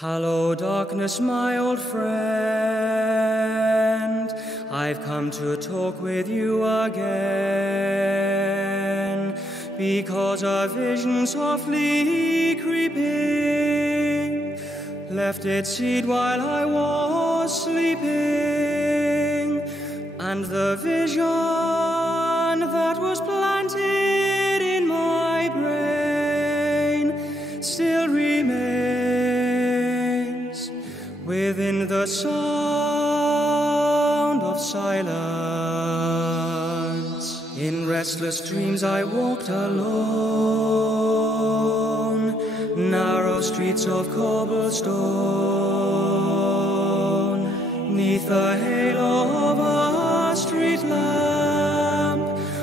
Hello, darkness, my old friend. I've come to talk with you again, because a vision softly creeping left its seed while I was sleeping, and the vision that was planted in my brain still remains within the sound of silence. In restless dreams I walked alone, narrow streets of cobblestone, 'neath the halo of a street lamp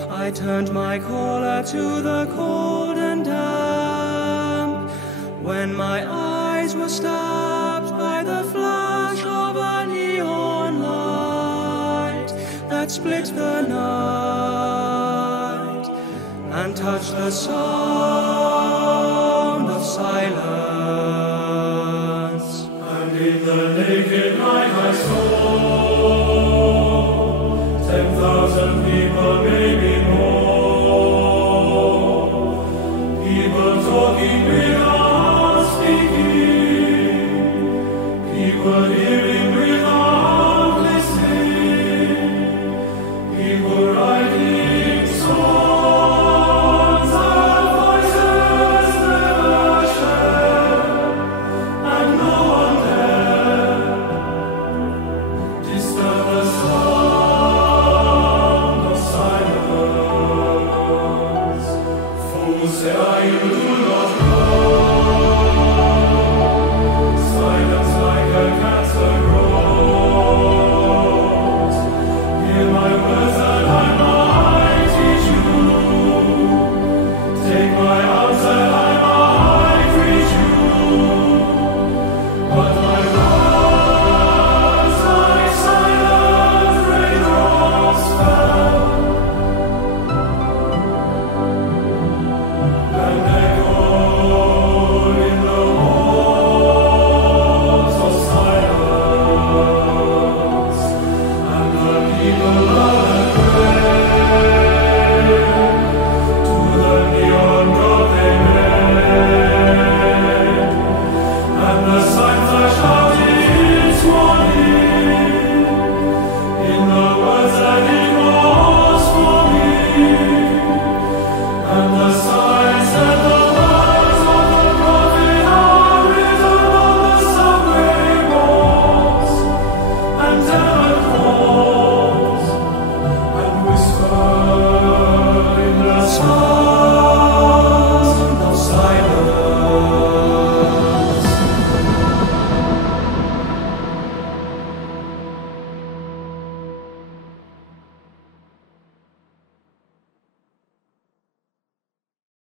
I turned my caller to the cold and damp, when my eyes were stabbed by the flash of a neon light that split the night and touched the sound of silence.